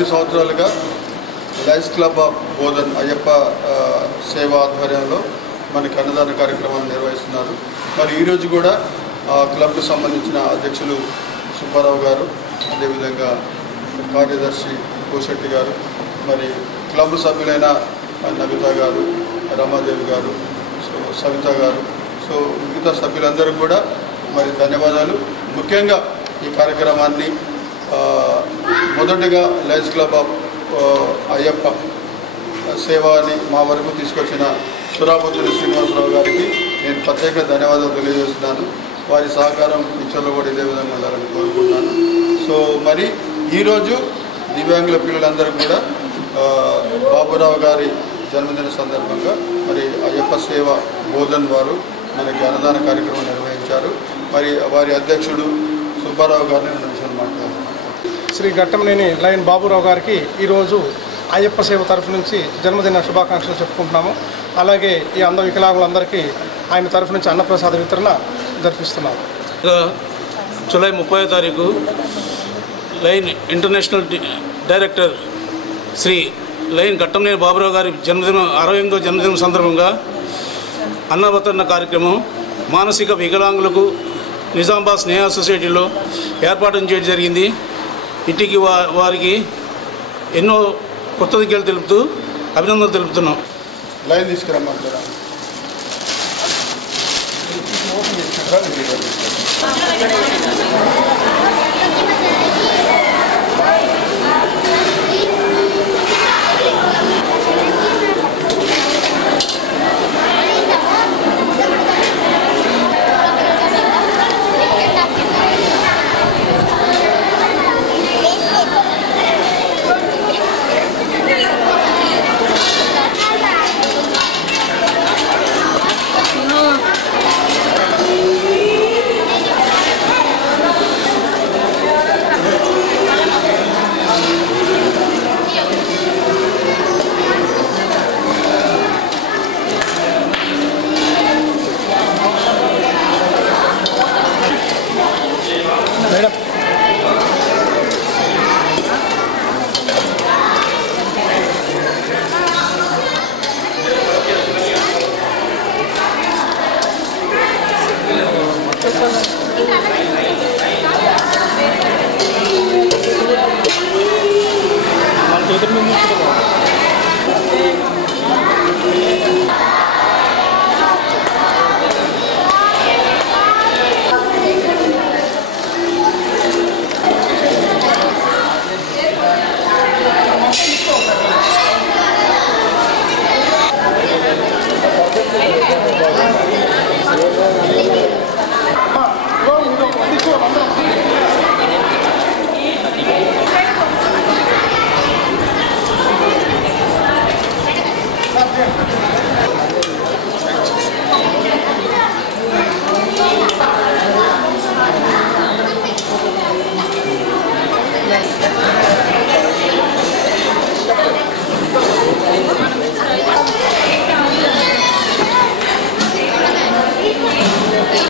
5 సంవత్సరాలుగా Lions club of Bodhan Ayyappa సేవ ఆధ్వర్యంలో మనకి అన్నదాన కార్యక్రమాలు నిర్వహిస్తున్నారు. మరి ఈరోజు కూడా క్లబ్కు సంబంధించిన అధ్యక్షులు సుబ్బారావు గారు, అదేవిధంగా కార్యదర్శి కోశెట్టి గారు, మరి క్లబ్ సభ్యులైన నవిత గారు, రమాదేవి గారు, సవిత గారు, మిగతా సభ్యులందరూ కూడా మరి ధన్యవాదాలు. ముఖ్యంగా ఈ కార్యక్రమాన్ని మొదటగా లయన్స్ క్లబ్ ఆఫ్ అయ్యప్ప సేవని మా వరకు తీసుకొచ్చిన సురాపతుని శ్రీనివాసరావు గారికి నేను ప్రత్యేక ధన్యవాదాలు తెలియజేస్తున్నాను. వారి సహకారం ఫ్యూచర్లో కూడా ఇదే విధంగా ఉండాలని కోరుకుంటున్నాను. మరి ఈరోజు దివ్యాంగుల పిల్లలందరూ కూడా బాబురావు గారి జన్మదిన సందర్భంగా మరి అయ్యప్ప సేవ బోధన్ వారు మనకి అన్నదాన కార్యక్రమం నిర్వహించారు. మరి వారి అధ్యక్షుడు సుబ్బారావు గారిని 2 నిమిషాలు మాట్లాడారు. శ్రీ ఘట్టంనేని లయన్ బాబురావు గారికి ఈరోజు అయ్యప్ప సేవ తరఫు నుంచి జన్మదిన శుభాకాంక్షలు చెప్పుకుంటున్నాము. అలాగే ఈ అంధ వికలాంగులందరికీ ఆయన తరఫు నుంచి అన్నప్రసాద వితరణ జరిపిస్తున్నాము. జూలై 30వ తారీఖు lion international director Shri lion Ghattamaneni Baburao గారి 68వ జన్మదినం సందర్భంగా అన్నవతరణ కార్యక్రమం మానసిక వికలాంగులకు నిజామాబాద్ స్నేహ సొసైటీలో ఏర్పాటు చేయడం జరిగింది. ఇంటికి వారికి ఎన్నో కృతజ్ఞతలు తెలుపుతూ అభినందనలు తెలుపుతున్నాం. లైన్ తీసుకురమ్మంటారా? మేడం